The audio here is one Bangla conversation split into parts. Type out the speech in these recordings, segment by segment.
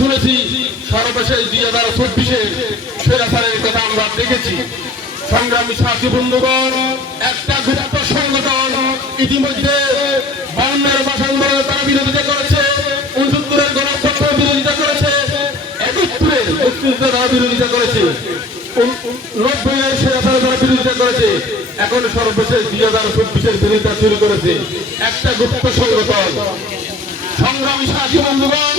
শুনেছি, সর্বশেষ দুই হাজার চব্বিশে সেরাসারের কথা আমরা দেখেছি। সংগ্রামী সাথী বন্ধুগণ, একটা গুপ্ত সংগঠন ইতিমধ্যে বাউন্নের বাসান্দোলনে তারা বিরোধিতা করেছে, উনসত্তরের গণতন্ত্র বিরোধিতা করেছে একত্রে মুক্তিযুদ্ধে তারা বিরোধিতা করেছে করেছে একটা গুপ্ত সংগঠন সংগ্রামী সাথী বন্ধুগণ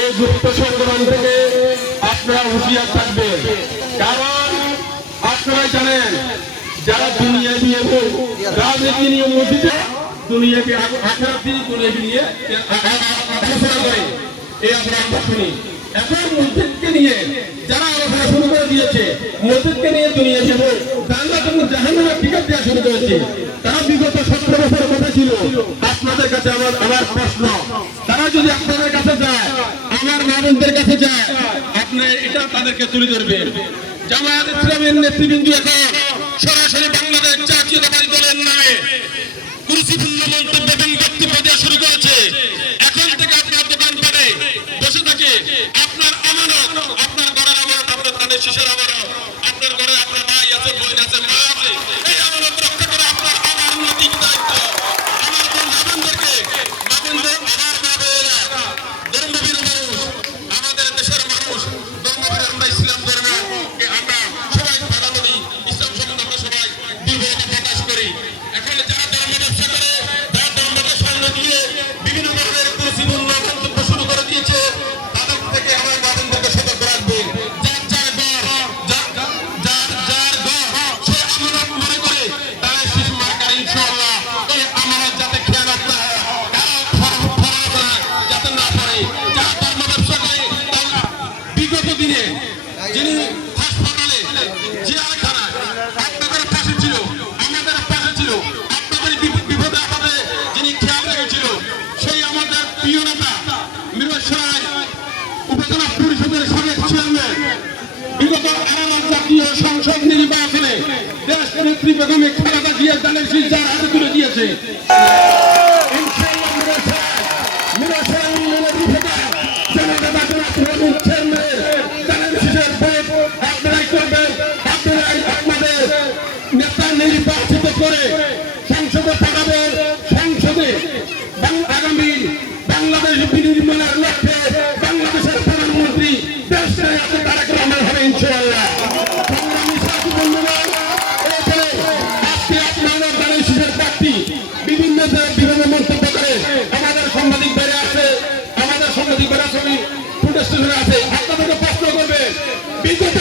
এই গুপ্ত সংগঠন থেকে আপনারা হুঁশিয়ার থাকবেন। কারণ আপনারা জানেন, যারা দুনিয়াবি এবং রাজনীতি নিয়ে মসজিদে দুনিয়াবি আখড়া দিয়ে দুনিয়াবি নিয়ে আলোচনা করে। এই আমরা শুনি। এখন মসজিদকে নিয়ে যারা আলোচনা শুরু করে দিয়েছে, মসজিদকে নিয়ে দুনিয়া যাব জান্নাত এবং জাহান্নামের টিকিট দেওয়া শুরু করেছে। তারা বিগত সতেরো বছরের কথা ছিল। আপনাদের কাছে আমার আমার প্রশ্ন, তারা যদি যায় আমার মানুষদের কাছে যায়। আপনি এটা তাদেরকে তুলে ধরবেন। জামায়াত ইসলামের নেতৃবৃন্দ এখন সরাসরি বাংলাদেশ জাতীয়তাবাদী দলের নামে কুরুচিপূর্ণ মন্তব্য এবং বক্তব্য দেওয়া শুরু করেছে। যিনি হাসপাতালে জেলখানায় আপনাদের পাশে ছিল, আমাদের পাশে ছিল আপনাদের বিপ- বিপদে আপদে যিনি খেয়াল রেখেছিল, সেই আমাদের প্রিয় নেতা মিরসরাই উপজেলা পরিষদের সাবেক চেয়ারম্যান, বিগত আরামাত জাতীয় সংসদ নির্বাচনে দেশ নেত্রী বেগমে খালেদা জিয়া শীষ যার হাতে তুলে দিয়েছে। নির্বাচিত করে সংসদে পাঠাবে, সংসদে আগামী বাংলাদেশ বিনির্মাণের লক্ষ্যে বাংলাদেশের প্রধানমন্ত্রী দেশ নায়ক তারেক রহমান হবে ইনশাআল্লাহ। বিভিন্ন বিভিন্ন মন্তব্য করে আমাদের সাংবাদিক বেড়ে আছে, আমাদের সাংবাদিক বাইরে আছে ফুড স্টেশনে আছে। আপনাদেরকে প্রশ্ন করবে, বিগত